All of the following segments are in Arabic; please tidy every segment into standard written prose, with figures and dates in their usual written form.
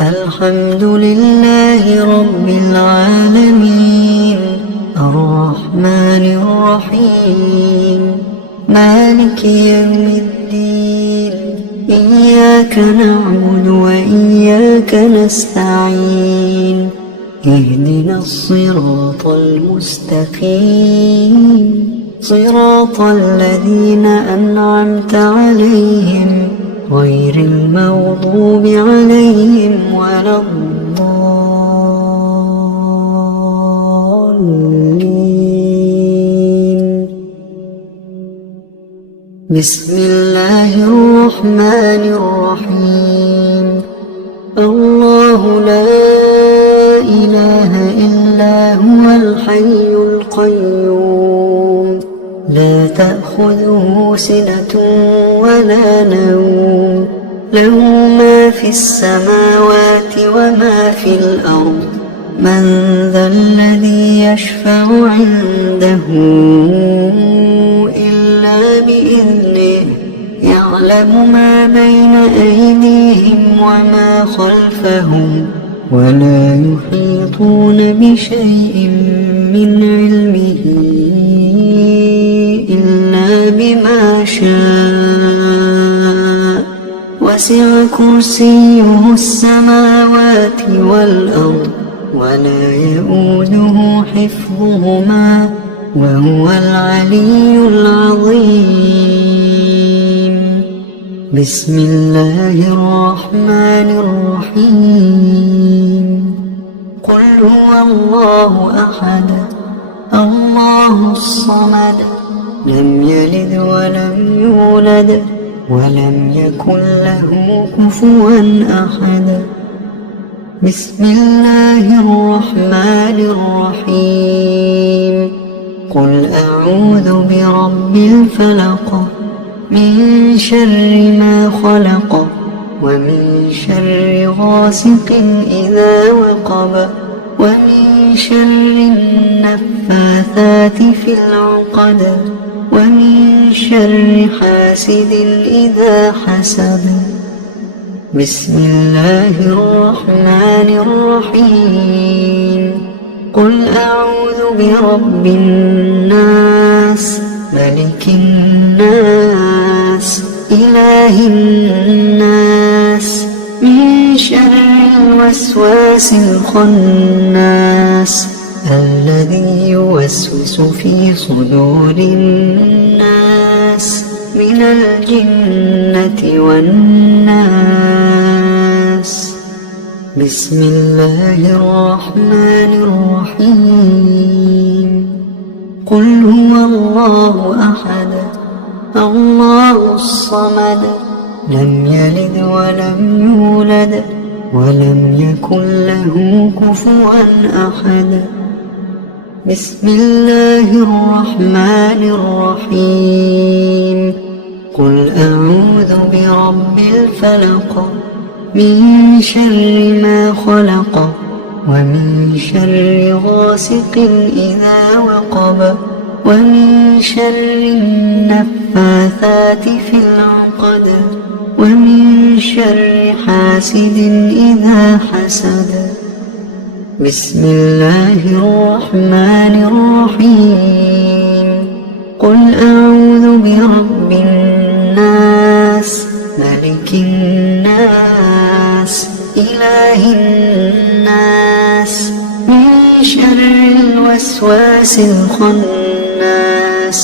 الحمد لله رب العالمين الرحمن الرحيم مالك يوم الدين إياك نعبد وإياك نستعين اهدنا الصراط المستقيم صراط الذين أنعمت عليهم غير المغضوب عليهم ولا الضالين. بسم الله الرحمن الرحيم. الله لا إله إلا هو الحي القيوم لا تأخذه سنة ولا نوم له ما في السماوات وما في الأرض من ذا الذي يشفع عنده إلا بإذنه يعلم ما بين أيديهم وما خلفهم ولا يحيطون بشيء من علمه إلا بما شاء وسع كرسيه السماوات والأرض ولا يؤوده حفظهما وهو العلي العظيم. بسم الله الرحمن الرحيم. قل هو الله أحد الله الصمد لم يلد ولم يولد ولم يكن له كفوا أحد. بسم الله الرحمن الرحيم. قل أعوذ برب الفلق من شر ما خلق ومن شر غاسق إذا وقب ومن شر النفاثات في العقد ومن شر حاسد إذا حسد. بسم الله الرحمن الرحيم. قل أعوذ برب الناس ملك الناس إله الناس من شر الوسواس الخناس الذي يوسوس في صدور الناس من الجنة والناس. بسم الله الرحمن الرحيم. قل هو الله أحد الله الصمد لم يلد ولم يولد ولم يكن له كفوا أحد. بسم الله الرحمن الرحيم. قل أعوذ برب الفلق من شر ما خلق ومن شر غاسق إذا وقب ومن شر النفاثات في العقد ومن شر حاسد إذا حسد. بسم الله الرحمن الرحيم. قل أعوذ برب الناس ملك الناس إله الناس من شر الوسواس الخناس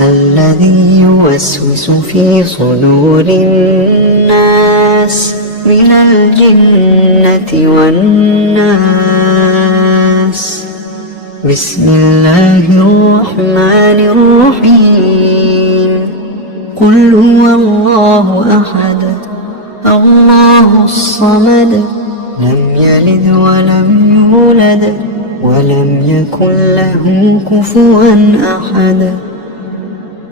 الذي يوسوس في صدور الناس من الجنة والناس. بسم الله الرحمن الرحيم. قل هو الله أحد الله الصمد لم يلد ولم يولد ولم يكن له كفوا أحد.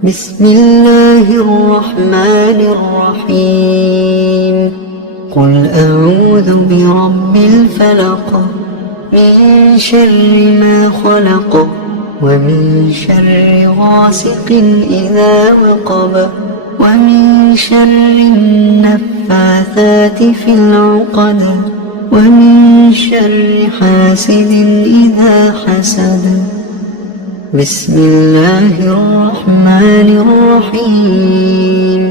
بسم الله الرحمن الرحيم. قل أعوذ برب الفلق من شر ما خلق ومن شر غاسق إذا وقب ومن شر النفاثات في العقد ومن شر حاسد إذا حسد. بسم الله الرحمن الرحيم.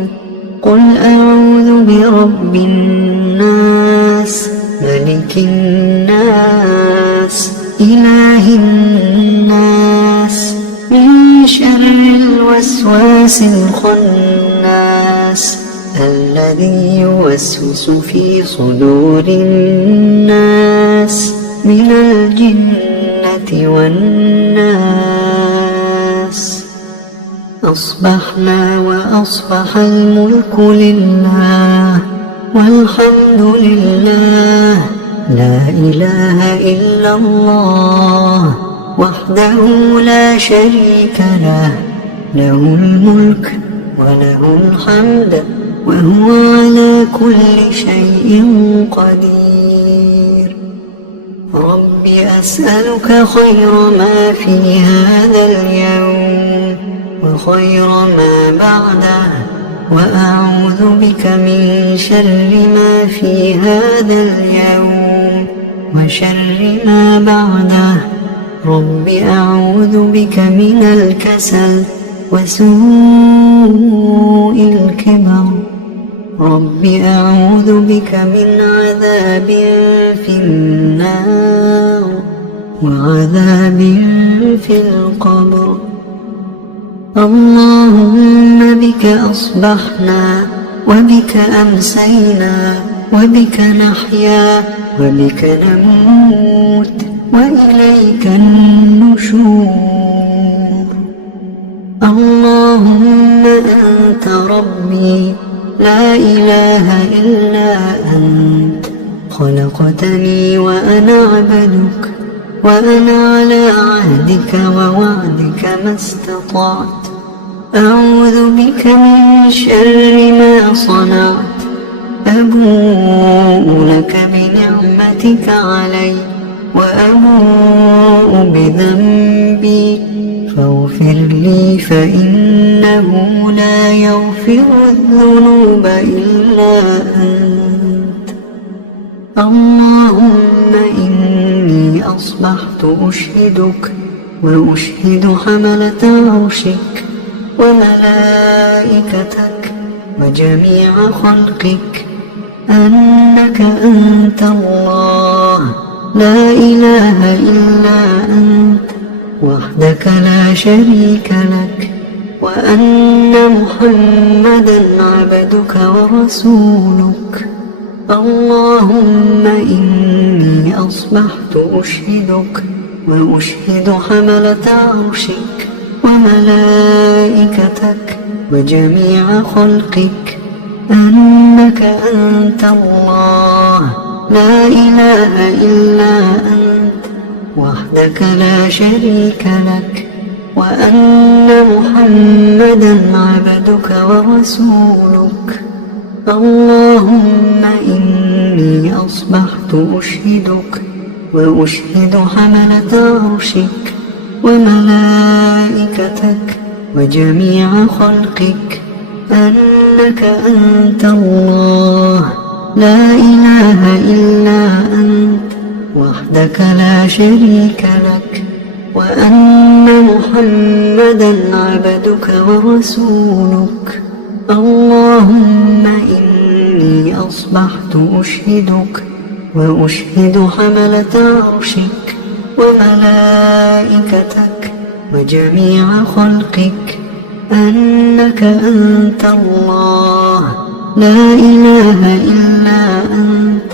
قل أعوذ برب الناس ملك الناس إله الناس من شر الوسواس الخناس الذي يوسوس في صدور الناس من الجنة والناس. أصبحنا وأصبح الملك لله والحمد لله لا إله إلا الله وحده لا شريك له له الملك وله الحمد وهو على كل شيء قدير. رب أسألك خير ما في هذا اليوم وخير ما بعده وأعوذ بك من شر ما في هذا اليوم وشر ما بعده. رب أعوذ بك من الكسل وسوء الكبر. رب أعوذ بك من عذاب في النار وعذاب في القبر. اللهم بك أصبحنا وبك أمسينا وبك نحيا وبك نموت وإليك النشور. اللهم أنت ربي لا إله إلا أنت خلقتني وأنا عبدك وأنا على عهدك ووعدك ما استطعت. أعوذ بك من شر ما صنعت. أبوء لك بنعمتك علي وأبوء بذنبي فاغفر لي فإنه لا يغفر الذنوب إلا أنت. اللهم إني أصبحت أشهدك وأشهد حملة عرشك وملائكتك وجميع خلقك أنك أنت الله لا إله إلا أنت وحدك لا شريك لك وأن محمدا عبدك ورسولك. اللهم إني أصبحت أشهدك وأشهد حملة عرشك وملائكتك وجميع خلقك أنك أنت الله لا إله إلا أنت وحدك لا شريك لك وأن محمدا عبدك ورسولك. اللهم إني أصبحت أشهدك وأشهد حملة عرشك وملائكتك وجميع خلقك أنك أنت الله لا إله إلا أنت وحدك لا شريك لك وأن محمدا عبدك ورسولك. اللهم إني أصبحت أشهدك وأشهد حملة عرشك وملائكتك وجميع خلقك أنك أنت الله لا إله إلا أنت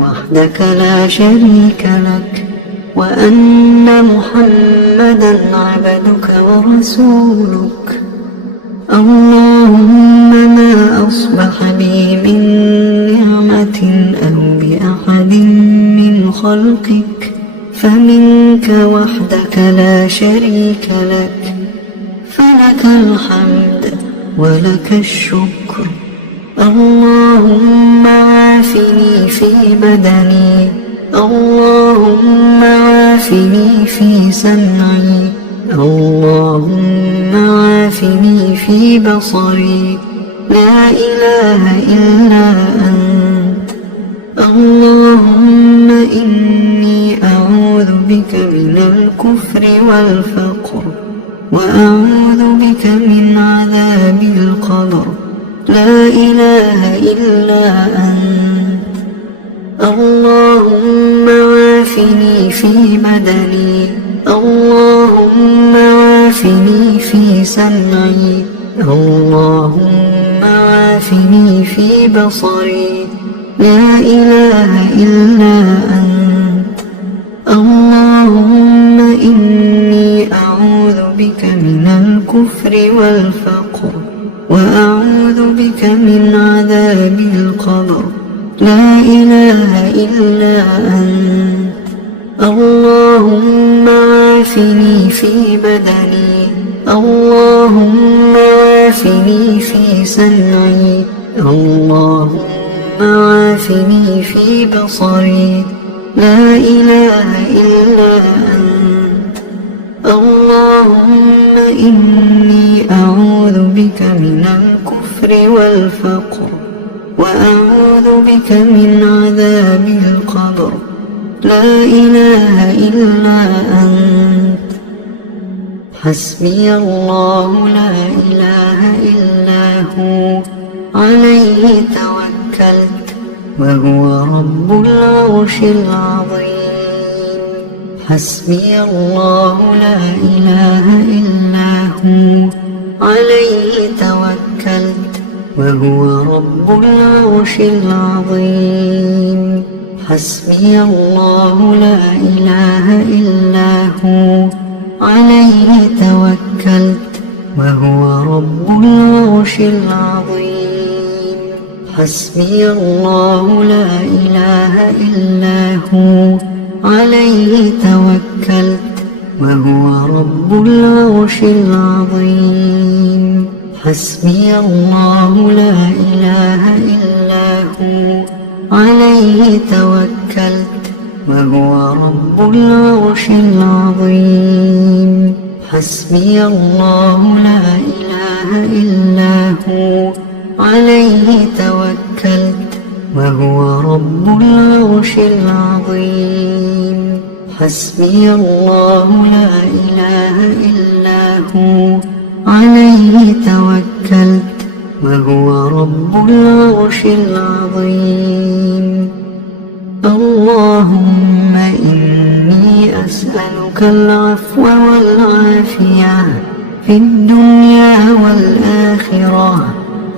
وحدك لا شريك لك وأن محمدا عبدك ورسولك. اللهم ما أصبح بي من نعمة أو بأحد من خلقك فمنك وحدك لا شريك لك فلك الحمد ولك الشكر. اللهم عافني في بدني اللهم عافني في سمعي اللهم عافني في بصري لا إله إلا أنت. اللهم والفقر وأعوذ بك من عذاب القبر. لا إله إلا أنت. اللهم عافني في بدني، اللهم عافني في سمعي، اللهم عافني في بصري. لا إله إلا أنت. اللهم إني أعوذ بك من الكفر والفقر وأعوذ بك من عذاب القبر. لا إله إلا أنت. اللهم عافني في بدني، اللهم عافني في سمعي، اللهم عافني في بصري. لا إله إلا أنت. اللهم إني أعوذ بك من الكفر والفقر وأعوذ بك من عذاب القبر. لا إله إلا أنت. حسبي الله لا إله إلا هو، عليه توكلت وهو رب العرش العظيم. حسبي الله لا إله إلا هو، عليه توكلت وهو رب العرش العظيم. حسبي الله لا إله إلا هو، عليه توكلت وهو رب العرش العظيم. حسبي الله لا إله إلا هو، عليه توكلت وهو رب العرش العظيم. حسبي الله لا إله إلا هو، عليه توكلت وهو رب العرش العظيم. حسبي الله لا إله إلا هو، عليه توكلت وهو رب العرش العظيم. حسبي الله لا إله إلا هو، عليه توكلت وهو رب العرش العظيم. اللهم إني أسألك العفو والعافية في الدنيا والآخرة.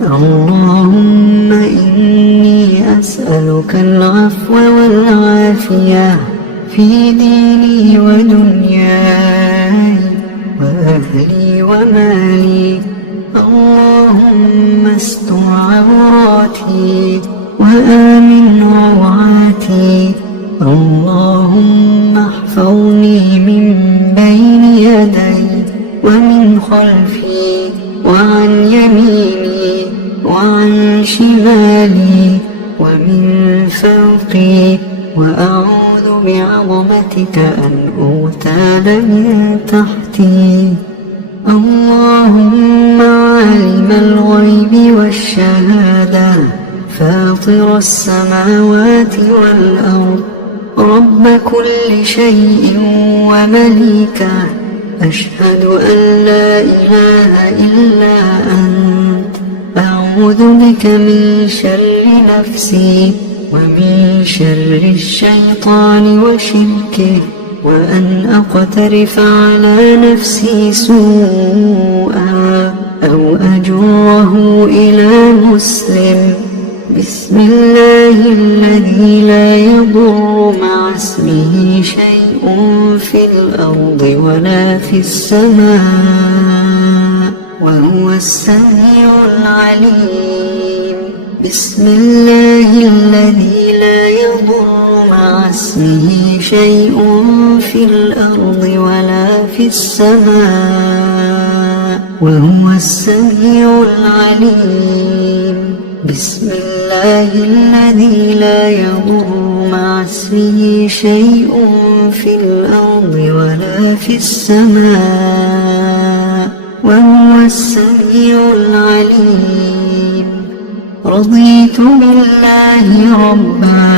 اللهم إني أسألك العفو والعافية في ديني ودنياي وأهلي ومالي. اللهم استر عوراتي وآمن روعاتي. اللهم احفظني من بين يدي ومن خلفي وعن يميني وعن شمالي ومن فوقي، وأعوذ بعظمتك أن أغتال من تحتي. اللهم عالم الغيب والشهادة، فاطر السماوات والأرض، رب كل شيء ومليكه، أشهد أن لا إله إلا أنت. أعوذ بك من شر نفسي ومن شر الشيطان وشركه، وأن أقترف على نفسي سوءا أو أجره إلى مسلم. بسم الله الذي لا يضر مع اسمه شيء في الأرض ولا في السماء، وهو السميع العليم. بسم الله الذي لا يضر مع اسمه شيء في الأرض ولا في السماء، وهو السميع العليم. بسم الله الذي لا يضر مع اسمه شيء في الأرض ولا في السماء، وهو السميع العليم. رضيت بالله ربا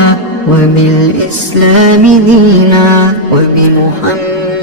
وبالإسلام دينا وبمحمد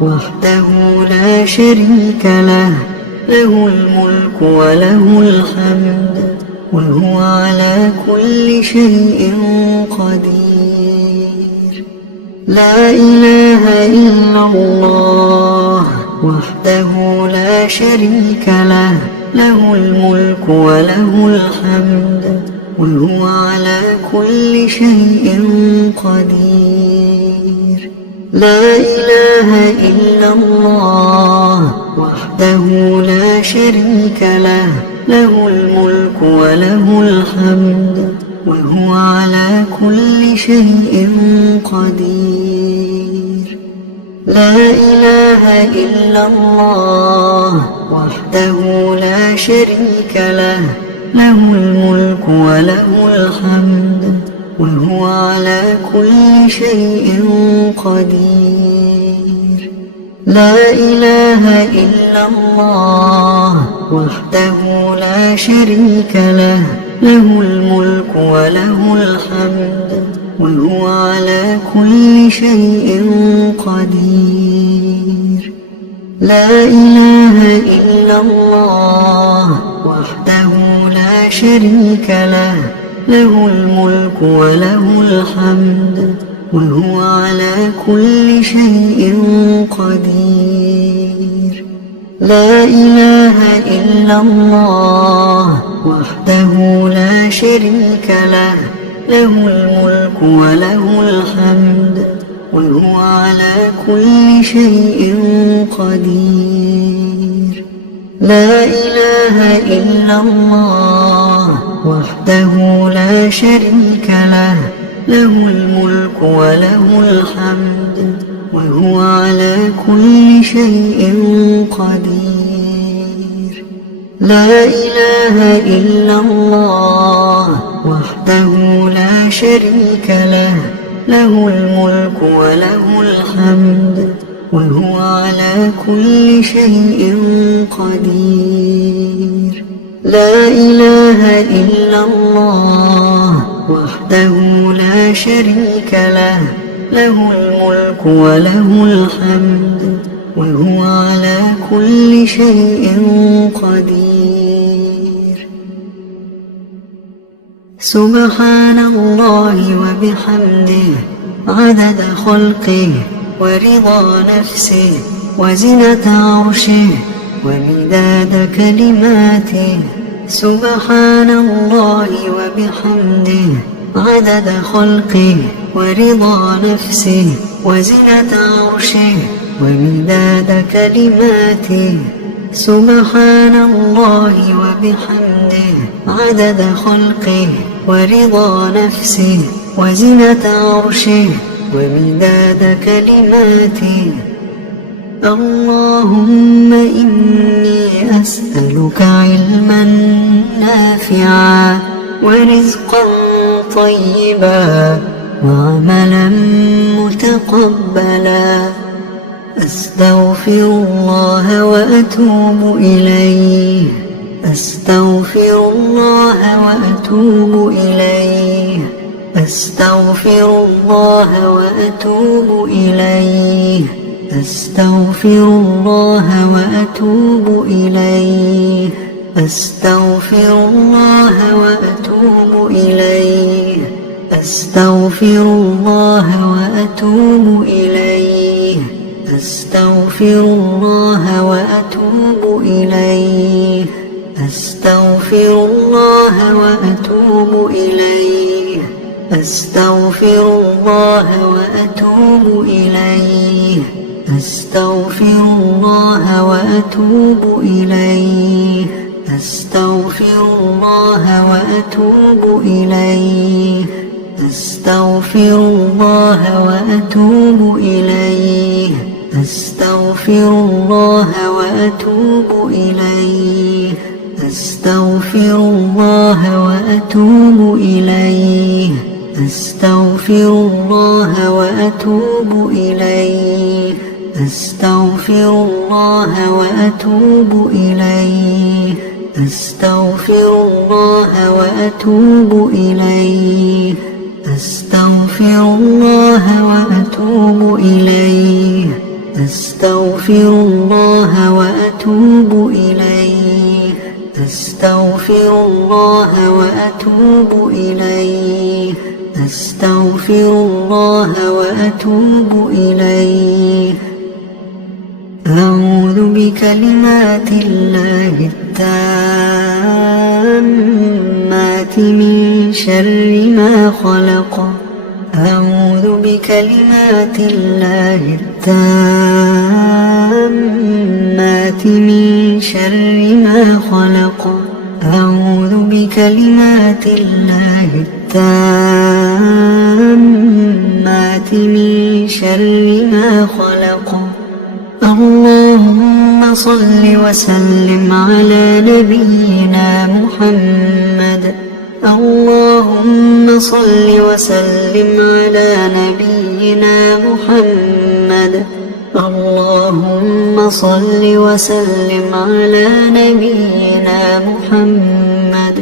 وحده لا شريك له، له الملك وله الحمد وهو على كل شيء قدير. لا إله إلا الله وحده لا شريك له، له الملك وله الحمد وهو على كل شيء قدير. لا إله إلا الله وحده لا شريك له، له الملك وله الحمد وهو على كل شيء قدير. لا إله إلا الله وحده لا شريك له، له الملك وله الحمد وهو على كل شيء قدير. لا إله إلا الله وحده لا شريك له، له الملك وله الحمد وهو على كل شيء قدير. لا إله إلا الله وحده لا شريك له، له الملك وله الحمد وهو على كل شيء قدير. لا إله إلا الله وحده لا شريك له، له الملك وله الحمد وهو على كل شيء قدير. لا إله إلا الله وحده لا شريك له، له الملك وله الحمد وهو على كل شيء قدير. لا إله إلا الله وحده لا شريك له، له الملك وله الحمد وهو على كل شيء قدير. لا إله إلا الله وحده لا شريك له، له الملك وله الحمد وهو على كل شيء قدير. سبحان الله وبحمده عدد خلقه ورضا نفسه وزنة عرشه ومداد كلماته. سبحان الله وبحمده عدد خلقه ورضا نفسه وزنة عرشه ومداد كلماته. سبحان الله وبحمده عدد خلقه ورضا نفسه وزنة عرشه ومداد كلماته. اللهم إني أسألك علما نافعا ورزقا طيبا وعملا متقبلا. أستغفر الله وأتوب إليه، أستغفر الله وأتوب إليه، أستغفر الله وأتوب إليه، أستغفر الله وأتوب إليه، أستغفر الله وأتوب إليه، أستغفر الله وأتوب إليه، أستغفر الله وأتوب إليه، أستغفر الله وأتوب إليه، أستغفر الله وأتوب إليه، أستغفر الله وأتوب إليه، أستغفر الله وأتوب إليه، أستغفر الله وأتوب إليه، أستغفر الله وأتوب إليه، أستغفر الله وأتوب إليه، أستغفر الله وأتوب إليه، أستغفر الله وأتوب إليه، أستغفر الله وأتوب إليه، أستغفر الله وأتوب إليه، أستغفر أستغفر الله وأتوب إليه أستغفر الله وأتوب إليه أستغفر الله وأتوب إليه أعوذ بكلمات الله التامات من شر ما خلق أعوذ بكلمات الله التامات من شر ما خلق أعوذ بكلمات الله التامات من شر ما خلق اللهم صل وسلم على نبينا محمد اللهم صل وسلم على نبينا محمد اللهم صل وسلم على نبينا محمد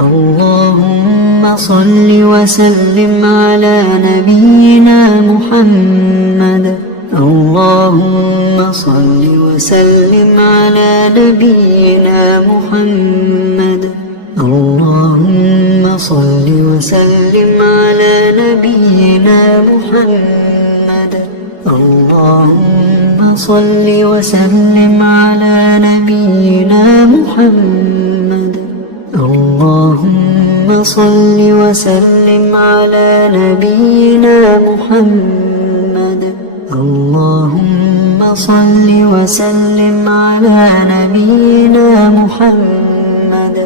اللهم صل وسلم على نبينا محمد اللهم صل وسلم على نبينا محمد اللهم صل وسلم على نبينا محمد اللهم صل وسلم على نبينا محمد اللهم صل وسلم على نبينا محمد اللهم صل وسلم على نبينا محمد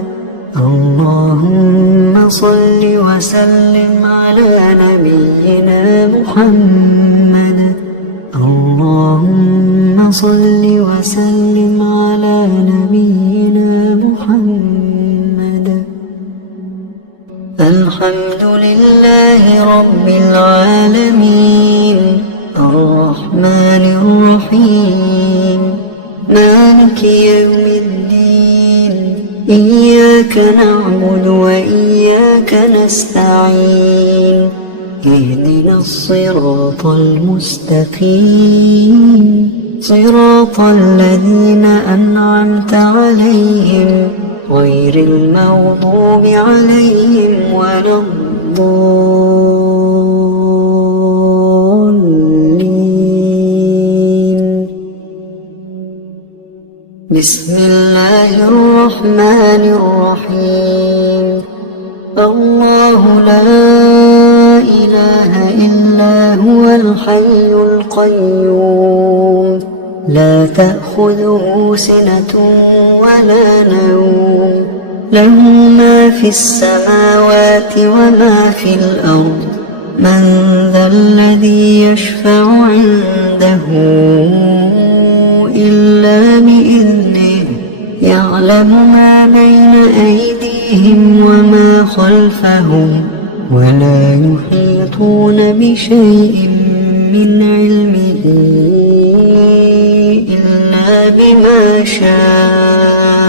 اللهم صل وسلم على نبينا محمد اللهم صل وسلم على نبينا محمد الحمد لله رب العالمين الرحمن الرحيم مالك يوم الدين إياك نعبد وإياك نستعين اهدنا الصراط المستقيم صراط الذين أنعمت عليهم غير المغضوب عليهم ولا الضالين بسم الله الرحمن الرحيم الله لا إله إلا هو الحي القيوم لا تأخذه سنة ولا نوم له ما في السماوات وما في الأرض من ذا الذي يشفع عنده إلا بإذنه يعلم ما بين أيديهم وما خلفهم ولا يحيطون بشيء من علمه إلا بما شاء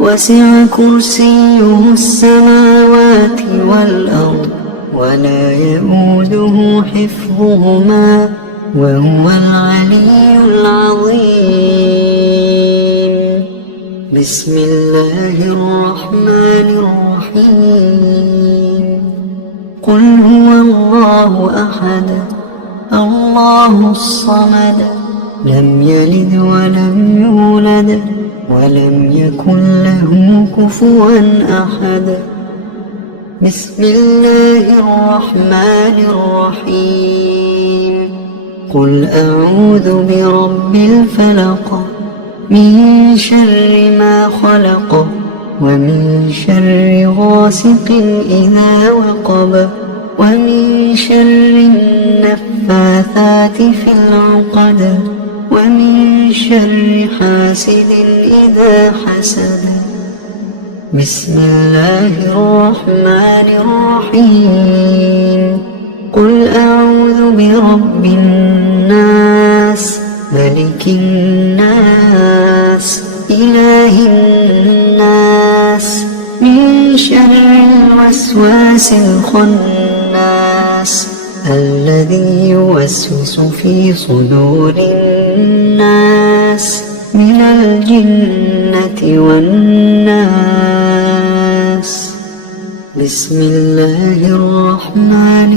وسع كرسيه السماوات والأرض ولا يئوده حفظهما وهو العلي العظيم بسم الله الرحمن الرحيم قل هو الله أحد الله الصمد لم يلد ولم يولد ولم يكن له كفوا أحد بسم الله الرحمن الرحيم قل أعوذ برب الفلق من شر ما خلق ومن شر غاسق إذا وقب ومن شر النفاثات في العقد ومن شر حاسد إذا حسد بسم الله الرحمن الرحيم قل أعوذ برب الناس ملك الناس إله الناس من شر الوسواس الخناس الذي يوسوس في صدور الناس من الجنة والناس. بسم الله الرحمن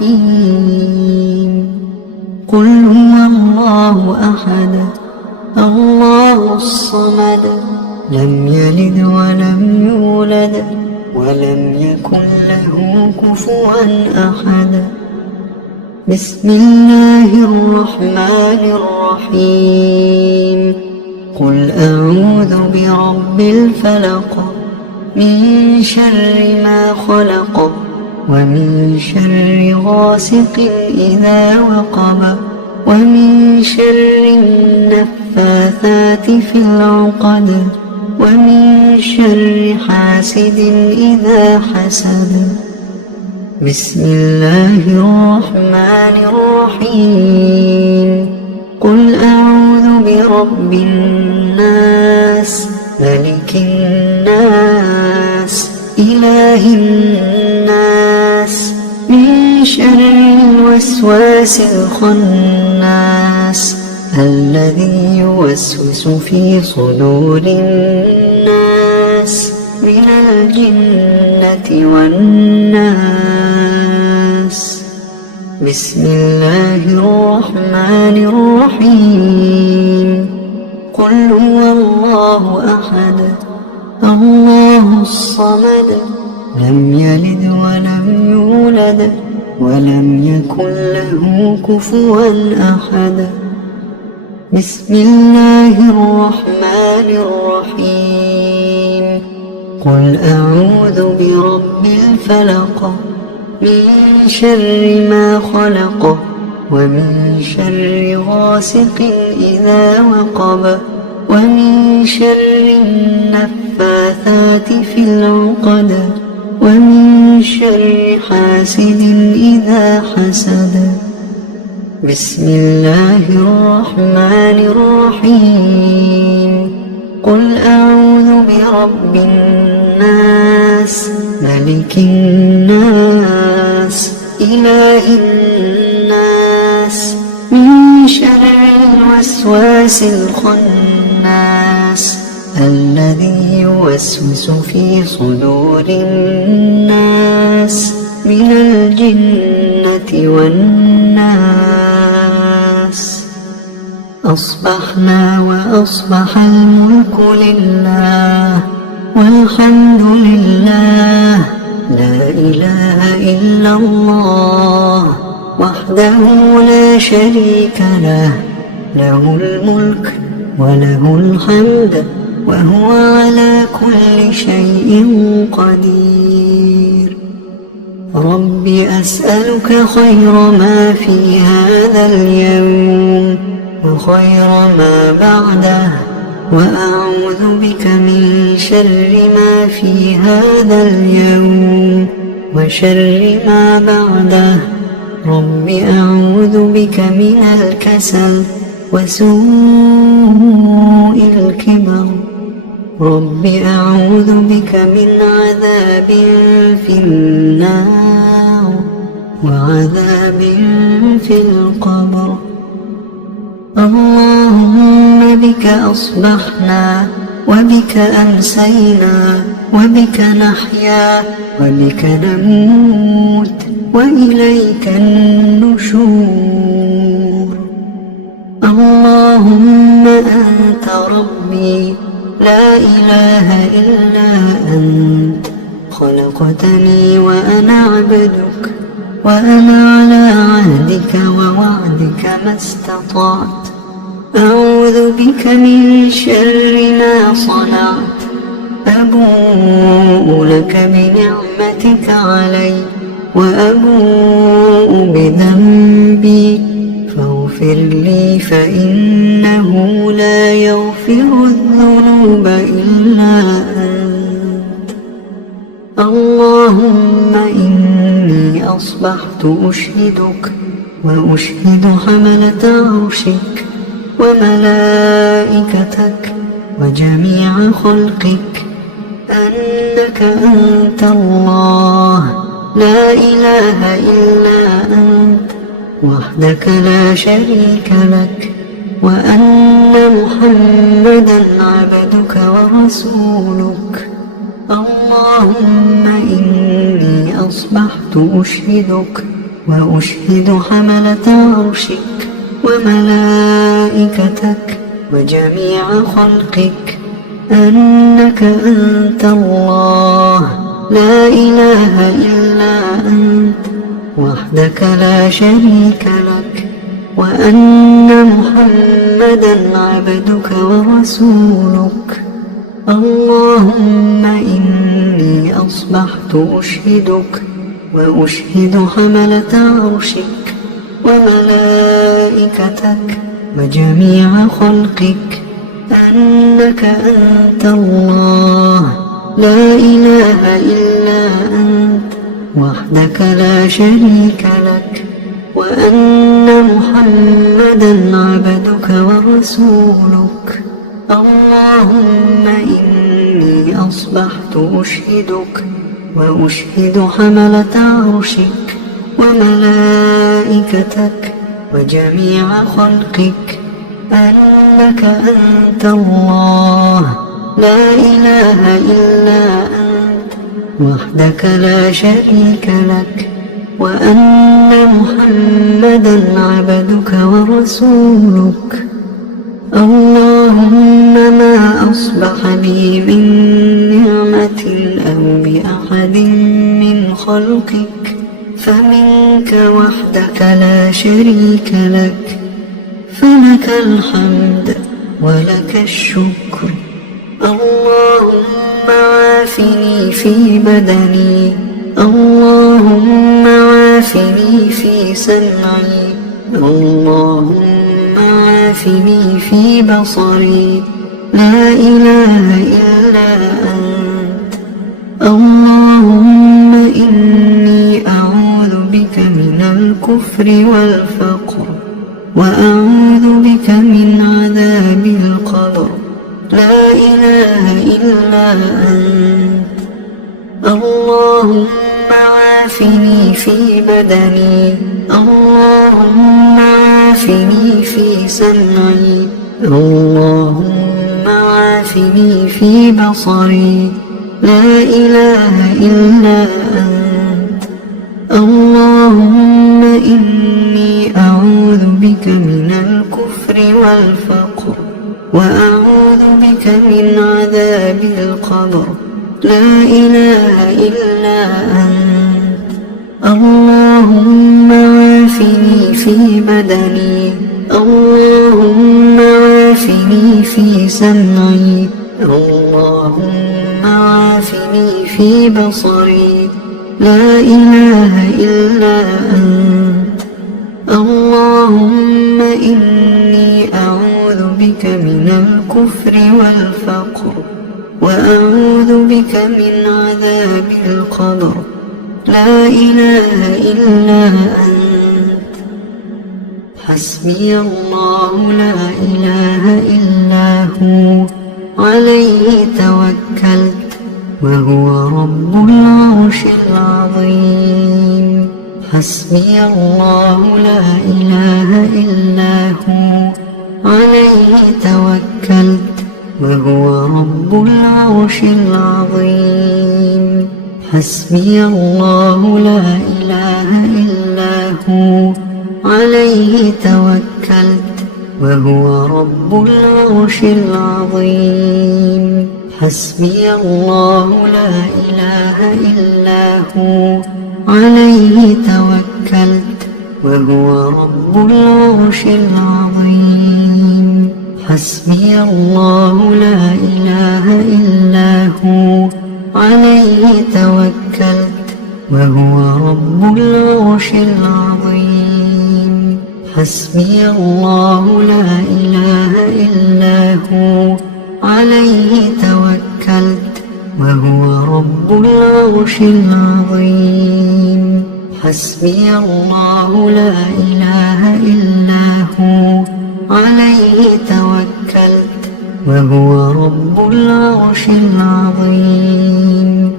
الرحيم. قل هو الله أحد الله الصمد لم يلد ولم يولد ولم يكن له كفوا أحد. بسم الله الرحمن الرحيم. قل أعوذ برب الفلق من شر ما خلق ومن شر غاسق إذا وقب ومن شر النفاثات في العقد ومن شر حاسد إذا حسد. بسم الله الرحمن الرحيم. قل أعوذ برب الناس ملك الناس إله الناس من شر الوسواس الخناس الذي يوسوس في صدور الناس من الجنة والناس. بسم الله الرحمن الرحيم. قل هو الله أحد الله الصمد لم يلد ولم يولد ولم يكن له كفوا أحد. بسم الله الرحمن الرحيم. قل أعوذ برب الفلق من شر ما خلق ومن شر غاسق إذا وقب ومن شر النفاثات في العقد ومن شر حاسد إذا حسد. بسم الله الرحمن الرحيم. قل أعوذ برب الناس ملك الناس إله الناس من شر الوسواس الخناس الذي يوسوس في صدور الناس من الجنة والناس. أصبحنا وأصبح الملك لله والحمد لله لا إله إلا الله وحده لا شريك له له الملك وله الحمد وهو على كل شيء قدير. رب أسألك خير ما في هذا اليوم وخير ما بعده وأعوذ بك من شر ما في هذا اليوم وشر ما بعده. رب أعوذ بك من الكسل وسوء الكبر. رب أعوذ بك من عذاب في النار وعذاب في القبر. اللهم بك أصبحنا وبك أمسينا وبك نحيا وبك نموت وإليك النشور. اللهم أنت ربي لا إله إلا أنت خلقتني وأنا عبدك وأنا على عهدك ووعدك ما استطعت. أعوذ بك من شر ما صنعت. أبوء لك بنعمتك علي وأبوء بذنبي فاغفر لي فإنه لا يغفر الذنوب إلا أنت. اللهم إني أصبحت أشهدك وأشهد حملة عرشك وملائكتك وجميع خلقك أنك أنت الله لا إله إلا أنت وحدك لا شريك لك، وأن محمدا عبدك ورسولك. اللهم إني أصبحت أشهدك وأشهد حملة عرشك وملائكتك وجميع خلقك أنك أنت الله لا إله إلا أنت وحدك لا شريك لك، وأن محمدا عبدك ورسولك. اللهم إني أصبحت أشهدك وأشهد حملة عرشك وملائكتك وجميع خلقك أنك أنت الله لا إله إلا أنت وحدك لا شريك لك، وأن محمدا عبدك ورسولك. اللهم إني أصبحت أشهدك وأشهد حملة عرشك وملائكتك وجميع خلقك أنك أنت الله لا إله إلا أنت وحدك لا شريك لك، وأن محمدا عبدك ورسولك. اللهم ما أصبح بي من نعمة أو بأحد من خلقك فمنك وحدك لا شريك لك، فلك الحمد ولك الشكر. اللهم عافني في بدني، اللهم عافني في سمعي، اللهم عافني في بصري، لا إله إلا أنت. اللهم إني أعوذ بك من الكفر والفقر، وأعوذ بك من عذاب القبر، لا إله إلا أنت. اللهم عافني في بدني، اللهم عافني في سمعي، اللهم عافني في بصري، لا إله إلا أنت. اللهم إني أعوذ بك من الكفر والفقر، وأعوذ بك من عذاب القبر، لا إله إلا أنت. اللهم عافني في بدني، اللهم عافني في سمعي، اللهم عافني في بصري، لا إله إلا أنت. اللهم إني أعوذ بك من الكفر والفقر، وأعوذ بك من عذاب القبر، لا إله إلا أنت. حسبي الله لا إله إلا هو عليه توكلت وهو رب العرش العظيم. حسبي الله لا إله إلا هو عليه توكلت وهو رب العرش العظيم. حسبي الله لا إله إلا هو عليه توكلت وهو رب العرش العظيم. حسبي الله لا إله إلا هو عليه توكلت وهو رب العرش العظيم. حسبي الله لا إله إلا هو عليه توكلت وهو رب العرش العظيم. حسبي الله لا إله إلا هو عليه توكلت وهو رب العرش العظيم. حسبي الله لا إله إلا هو عليه توكلت وهو رب العرش العظيم.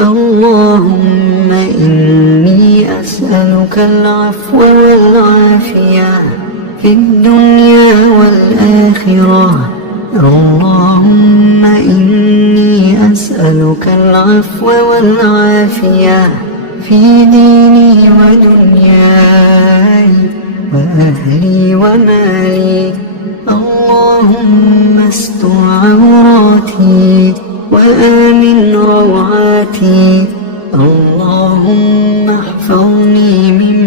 اللهم إني أسألك العفو والعافية في الدنيا والآخرة. اللهم إني أسألك العفو والعافية في ديني ودنياي وأهلي ومالي. اللهم استر عوراتي وآمن روعاتي. اللهم احفظني من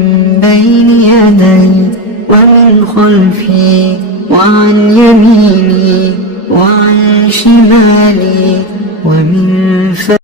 بين يدي ومن خلفي وعن يميني وعن شمالي.